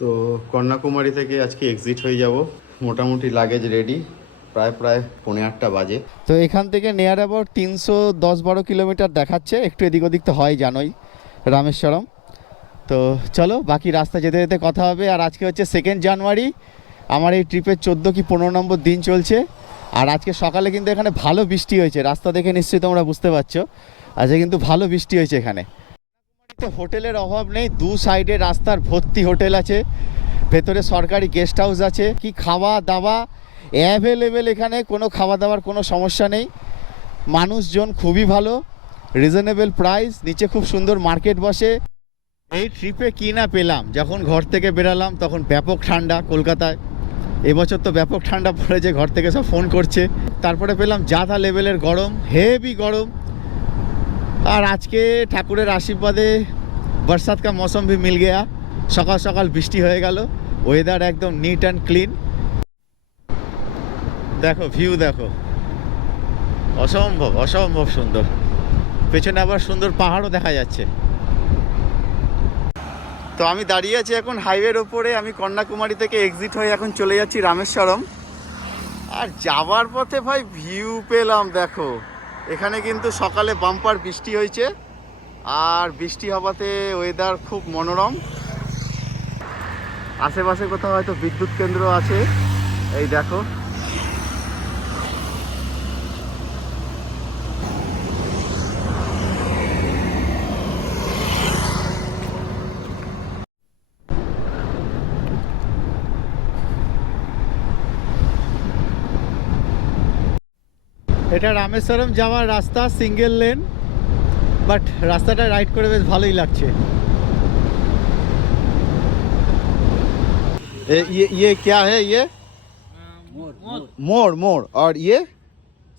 তো কন্যাকুমারী থেকে আজকে এক্সিট হয়ে যাব। মোটামুটি লাগেজ রেডি, প্রায় 8:30 বাজে। তো এখান থেকে নিয়ার অ্যাবাউট 310-12 কিলোমিটার দেখাচ্ছে, একটু এদিক ওদিক তো হয় জানোই রামেশ্বরম। তো চলো বাকি রাস্তা যেতে যেতে কথা হবে। আর আজকে হচ্ছে 2 জানুয়ারি, আমার এই ট্রিপের 14 কি 15 নম্বর দিন চলছে। আর আজকে সকালে কিন্তু এখানে ভালো বৃষ্টি হয়েছে, রাস্তা দেখে নিশ্চয়ই তোমরা বুঝতে পারছো আজকে কিন্তু ভালো বৃষ্টি হয়েছে এখানে। হোটেলের অভাব নেই, দু সাইডে রাস্তার ভর্তি হোটেল আছে, ভেতরে সরকারি গেস্ট হাউস আছে। কি খাওয়া দাওয়া অ্যাভেলেবেল, এখানে কোনো খাওয়া দাওয়ার কোনো সমস্যা নেই। মানুষজন খুবই ভালো, রিজনেবল প্রাইস, নিচে খুব সুন্দর মার্কেট বসে। এই ট্রিপে কি না পেলাম, যখন ঘর থেকে বেরালাম তখন ব্যাপক ঠান্ডা কলকাতায়, এবছর তো ব্যাপক ঠান্ডা পড়েছে, ঘর থেকে সব ফোন করছে। তারপরে পেলাম জাদা লেভেলের গরম, হেভি গরম। আর আজকে ঠাকুরের আশীর্বাদে বরসাত কা মৌসুম ভি মিল গেয়া, সকাল সকাল বৃষ্টি হয়ে গেল, ওয়েদার একদম নিট অ্যান্ড ক্লিন। দেখো ভিউ দেখো, অসম্ভব অসম্ভব সুন্দর। পেছনে আবার সুন্দর পাহাড়ও দেখা যাচ্ছে। তো আমি দাঁড়িয়ে আছি এখন হাইওয়ের ওপরে, আমি কন্যাকুমারী থেকে এক্সিট হয়ে এখন চলে যাচ্ছি রামেশ্বরম। আর যাওয়ার পথে ভাই ভিউ পেলাম দেখো, এখানে কিন্তু সকালে বাম্পার বৃষ্টি হয়েছে, আর বৃষ্টি হওয়াতে ওয়েদার খুব মনোরম। আশেপাশে কোথাও হয়তো বিদ্যুৎ কেন্দ্র আছে, এই দেখো। এটা রামেশ্বরম যাওয়ার রাস্তা, সিঙ্গেল লেন, বাট রাস্তাটা রাইড করে বেশ ভালোই লাগছে। ये क्या है ये? मोर मोर। और ये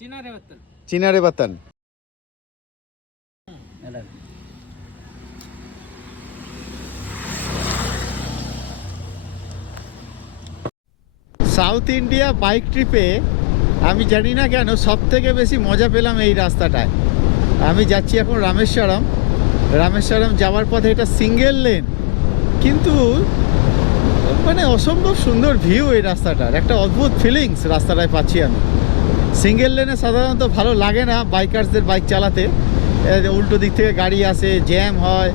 चिनारे वतन। সাউথ ইন্ডিয়া বাইক ট্রিপে আমি জানি না কেন সব থেকে বেশি মজা পেলাম এই রাস্তাটায়। আমি যাচ্ছি এখন রামেশ্বরম, রামেশ্বরম যাওয়ার পথে এটা সিঙ্গেল লেন, কিন্তু মানে অসম্ভব সুন্দর ভিউ এই রাস্তাটার, একটা অদ্ভুত ফিলিংস রাস্তাটায় পাচ্ছি আমি। সিঙ্গেল লেনে সাধারণত ভালো লাগে না বাইকার্সদের বাইক চালাতে, উল্টো দিক থেকে গাড়ি আসে, জ্যাম হয়।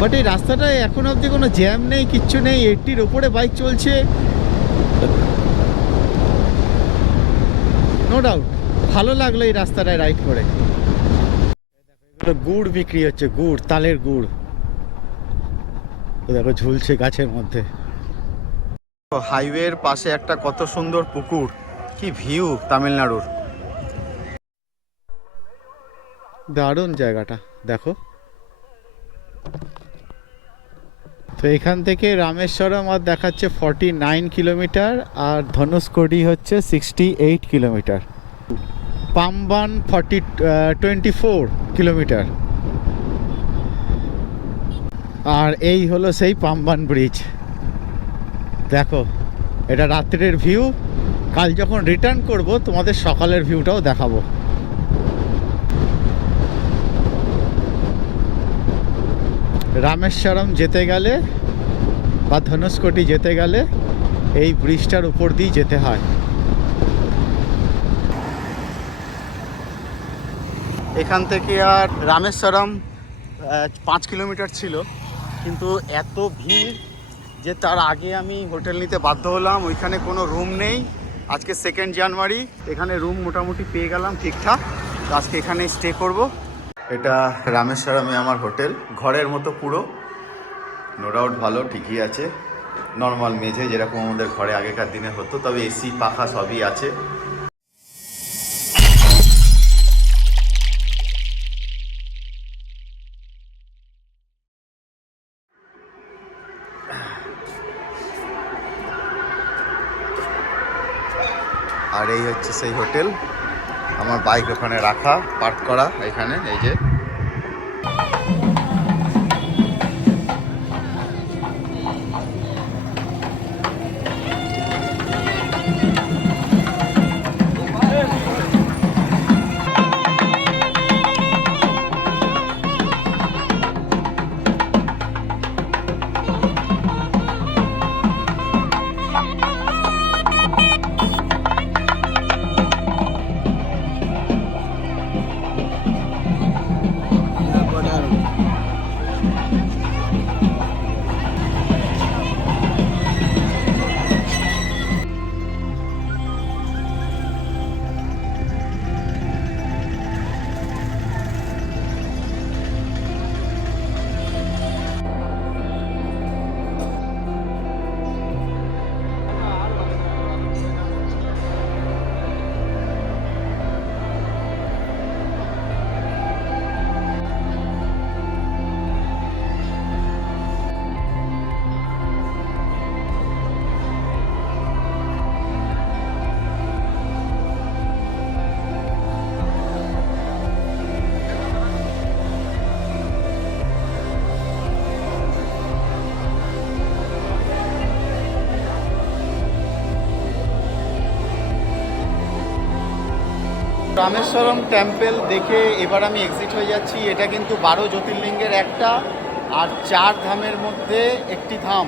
বাট এই রাস্তাটায় এখন অবধি কোনো জ্যাম নেই, কিচ্ছু নেই, 80-র ওপরে বাইক চলছে, নো ডাউট ভালো লাগলো এই রাস্তাটায় রাইড করে। গুড় বিক্রি হচ্ছে, গুড়, তালের গুড় দেখো ঝুলছে গাছের মধ্যে। হাইওয়ের পাশে একটা কত সুন্দর পুকুর, কি ভিউ তামিলনাড়ুর, দারুণ জায়গাটা দেখো। তো এখান থেকে রামেশ্বরম আর দেখাচ্ছে 49 কিলোমিটার, আর ধনুষকোডি হচ্ছে 68 কিলোমিটার, পাম্বান 24 কিলোমিটার। আর এই হলো সেই পাম্বান ব্রিজ দেখো। এটা রাত্রের ভিউ, কাল যখন রিটার্ন করব তোমাদের সকালের ভিউটাও দেখাবো। রামেশ্বরম যেতে গেলে বা ধনুষকোটি যেতে গেলে এই ব্রিজটার উপর দিয়ে যেতে হয়। এখান থেকে আর রামেশ্বরম 5 কিলোমিটার ছিল, কিন্তু এত ভিড় যে তার আগে আমি হোটেল নিতে বাধ্য হলাম। ওইখানে কোনো রুম নেই, আজকে 2 জানুয়ারি, এখানে রুম মোটামুটি পেয়ে গেলাম ঠিকঠাক, আজকে এখানে স্টে করব। এটা রামেশ্বরমে আমার হোটেল, ঘরের মতো পুরো, নো ডাউট ভালো, ঠিকই আছে, নর্মাল মেঝে যেরকম আমাদের ঘরে আগেকার দিনে হতো, তবে এসি পাখা সবই আছে। আর এই হচ্ছে সেই হোটেল, আমার বাইক ওখানে রাখা, পার্ক করা এখানে, এই যে। রামেশ্বরম টেম্পল দেখে এবার আমি এক্সিট হয়ে যাচ্ছি। এটা কিন্তু 12 জ্যোতির্লিঙ্গের একটা আর 4 ধামের মধ্যে একটি ধাম।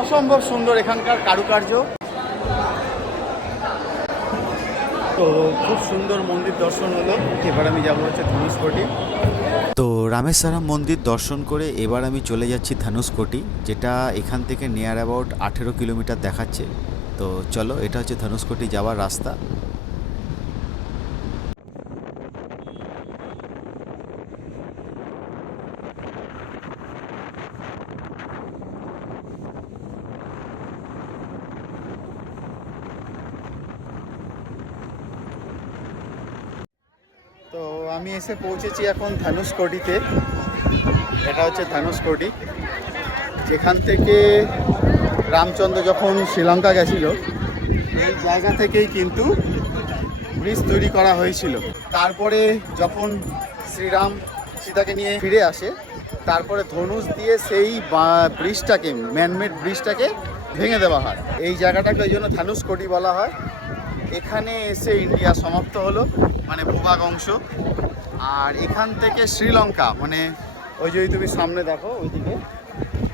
অসম্ভব সুন্দর এখানকার কারুকার্য। তো খুব সুন্দর মন্দির দর্শন হলো। এবার আমি যাবো হচ্ছে ধনুষকোটি। তো রামেশ্বরম মন্দির দর্শন করে এবার আমি চলে যাচ্ছি ধনুষকোটি, যেটা এখান থেকে নিয়ার অ্যাবাউট 18 কিলোমিটার দেখাচ্ছে। তো চলো, এটা হচ্ছে ধনুষকোটি যাওয়ার রাস্তা। তো আমি এসে পৌঁছেছি এখন ধনুষকোটিতে। এটা হচ্ছে ধনুষকোটি, যেখান থেকে রামচন্দ্র যখন শ্রীলঙ্কা গেছিল এই জায়গা থেকেই কিন্তু ব্রিজ তৈরি করা হয়েছিল। তারপরে যখন শ্রীরাম সীতাকে নিয়ে ফিরে আসে, তারপরে ধনুষ দিয়ে সেই ব্রিজটাকে, ম্যানমেড ব্রিজটাকে ভেঙে দেওয়া হয়। এই জায়গাটাকে ওই জন্য ধনুষকোটি বলা হয়। এখানে এসে ইন্ডিয়া সমাপ্ত হলো, মানে ভূভাগ অংশ। আর এখান থেকে শ্রীলঙ্কা, মানে ওই যদি তুমি সামনে দেখো ওইদিকে,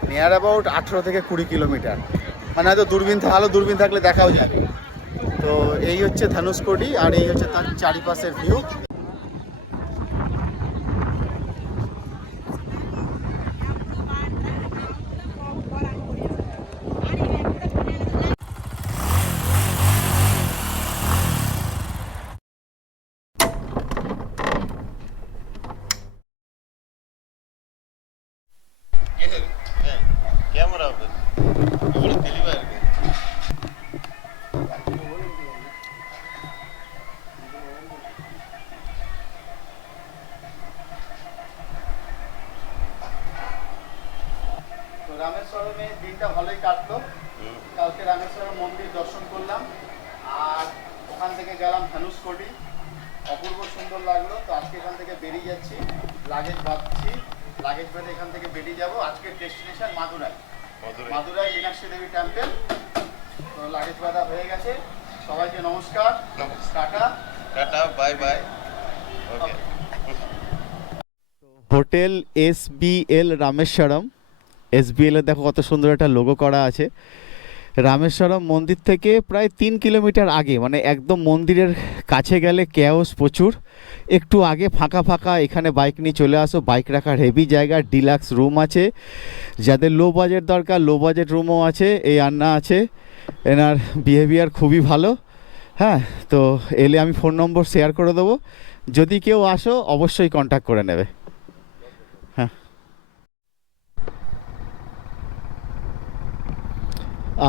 নিয়ার অ্যাবাউট 18 থেকে 20 কিলোমিটার। মানে হয়তো দূরবীন থাকলে দেখাও যাবে। তো এই হচ্ছে ধনুষকোটি, আর এই হচ্ছে তার চারিপাশের ভিউ। கேமரா இவ்வளோ தெளிவாக இருக்கு. তো রামেশ্বরমে দিনটা ভালোই কাটলো। কালকে রামেশ্বরম মন্দির দর্শন করলাম, আর ওখান থেকে গেলাম ধনুষকোটি। অপূর্ব সুন্দর লাগলো। তো আজকে এখান থেকে বেরিয়ে যাচ্ছি, লাগেজ বাঁধছি। লাগেজ বেঁধে এখান থেকে বেরিয়ে যাব। আজকের ডেস্টিনেশন মাদুরাই। মাদুরাই মীনাক্ষী দেবী টেম্পল। তো লাগেজ বাঁধা হয়ে গেছে। সবাইকে নমস্কার, tata tata, bye bye. Okay. Hotel SBL Rameswaram. SBL এ দেখো কত সুন্দর একটা লোগো করা আছে। রামেশ্বরম মন্দির থেকে প্রায় 3 কিলোমিটার আগে, মানে একদম মন্দিরের কাছে গেলে ক্যাওস প্রচুর। একটু আগে ফাঁকা ফাঁকা, এখানে বাইক নিয়ে চলে আসো। বাইক রাখার হেভি জায়গা, ডিলাক্স রুম আছে। যাদের লো বাজেট দরকার, লো বাজেট রুমও আছে। এই আন্না আছে, এনার বিহেভিয়ার খুবই ভালো। হ্যাঁ, তো এলে আমি ফোন নম্বর শেয়ার করে দেবো। যদি কেউ আসো অবশ্যই কন্ট্যাক্ট করে নেবে। হ্যাঁ,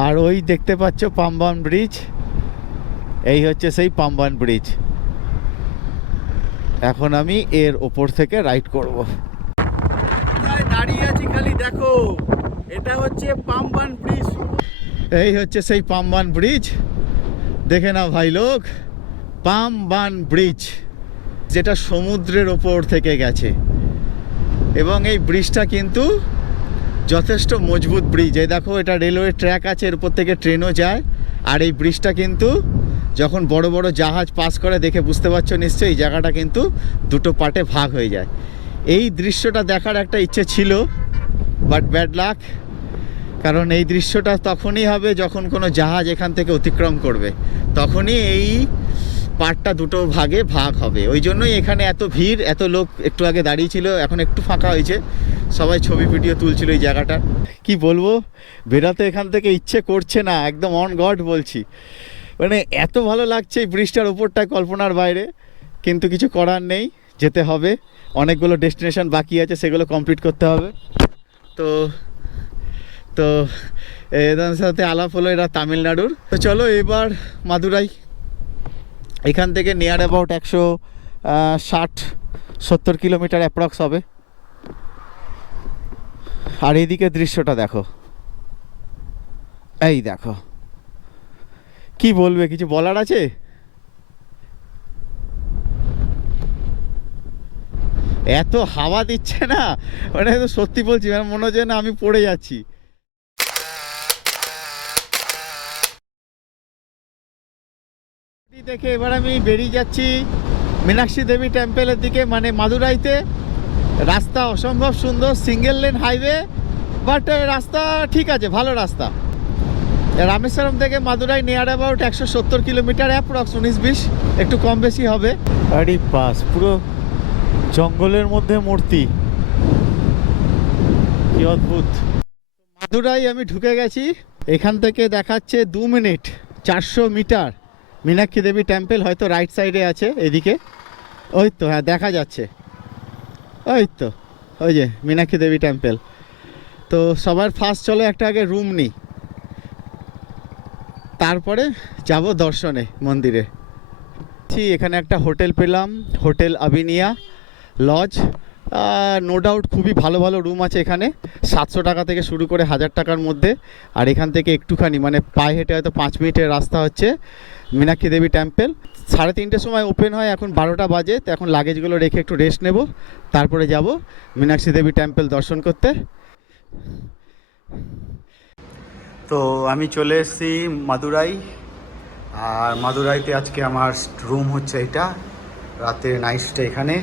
আর ওই দেখতে পাচ্ছ পাম্বান ব্রিজ। এই হচ্ছে সেই পাম্বান ব্রিজ। এখন আমি এর ওপর থেকে রাইড করব। দাঁড়িয়ে আছি খালি দেখো, এটা হচ্ছে পাম্বান ব্রিজ। এই হচ্ছে সেই পাম্বান ব্রিজ। দেখে নাও ভাই লোক, পাম্বান ব্রিজ, যেটা সমুদ্রের ওপর থেকে গেছে। এবং এই ব্রিজটা কিন্তু যথেষ্ট মজবুত ব্রিজ। এই দেখো, এটা রেলওয়ে ট্র্যাক আছে, এর উপর থেকে ট্রেনও যায়। আর এই ব্রিজটা কিন্তু যখন বড় বড় জাহাজ পাস করে, দেখে বুঝতে পারছো নিশ্চয়ই, এই জায়গাটা কিন্তু দুটো পার্টে ভাগ হয়ে যায়। এই দৃশ্যটা দেখার একটা ইচ্ছে ছিল, বাট ব্যাড লাক। কারণ এই দৃশ্যটা তখনই হবে যখন কোনো জাহাজ এখান থেকে অতিক্রম করবে, তখনই এই পার্টটা দুটো ভাগে ভাগ হবে। ওই জন্যই এখানে এত ভিড়, এত লোক একটু আগে দাঁড়িয়ে ছিল, এখন একটু ফাঁকা হয়েছে। সবাই ছবি ভিডিও তুলছিল এই জায়গাটা। কি বলবো, বেরাতে এখান থেকে ইচ্ছে করছে না, একদম অন গড বলছি। মানে এত ভালো লাগছে এই ব্রিজটার উপরটা, কল্পনার বাইরে। কিন্তু কিছু করার নেই, যেতে হবে। অনেকগুলো ডেস্টিনেশন বাকি আছে, সেগুলো কমপ্লিট করতে হবে। তো তো এদের সাথে আলাপ হলো, এরা তামিলনাড়ুর। তো চলো এবার মাদুরাই। এখান থেকে নিয়ার অ্যাবাউট 160-70 কিলোমিটার অ্যাপ্রক্স হবে। আর এইদিকে দৃশ্যটা দেখো, এই দেখো। কি বলবে, কিছু বলার আছে? এত হাওয়া দিচ্ছে না, মানে সত্যি বলছি, মানে মনে হচ্ছে না আমি পড়ে যাচ্ছি। দেখে এবার আমি বেরিয়ে যাচ্ছি মীনাক্ষী দেবী টেম্পলের দিকে, মানে মাদুরাইতে রাস্তা অসম্ভব সুন্দর, সিঙ্গেল লেন হাইওয়ে, বাট রাস্তা ঠিক আছে, ভালো রাস্তা। রামেশ্বরম থেকে Madurai near about 170 kilometre, approx 19-20, একটু কম বেশি হবে। আরে পাস পুরো জঙ্গলের মধ্যে মূর্তি, কি অদ্ভুত। মাদুরাই আমি ঢুকে গেছি, এখান থেকে দেখাচ্ছে 2 minute 400 metre Meenakshi Devi temple, হয়তো রাইট সাইডে আছে এদিকে, ওই তো হ্যাঁ দেখা যাচ্ছে, ওই তো ওই যে মীনাক্ষী দেবী টেম্পল। তো সবার ফার্স্ট চলো একটা আগে রুম নিই, তারপরে যাব দর্শনে মন্দিরে। এখানে একটা হোটেল পেলাম, হোটেল আবিনিয়া লজ। নো ডাউট খুবই ভালো ভালো রুম আছে এখানে, 700 টাকা থেকে শুরু করে 1000 টাকার মধ্যে। আর এখান থেকে একটুখানি মানে পায়ে হেঁটে হয়তো 5 মিনিটের রাস্তা হচ্ছে মীনাক্ষী দেবী টেম্পল। 3:30 সময় ওপেন হয়, এখন 12টা বাজে। তো এখন লাগেজগুলো রেখে একটু রেস্ট নেব, তারপরে যাব মীনাক্ষী দেবী টেম্পল দর্শন করতে। তো আমি চলে এসেছি মাদুরাই, আর মাদুরাইতে আজকে আমার রুম হচ্ছে এটা, রাতে নাইট স্টে এখানে।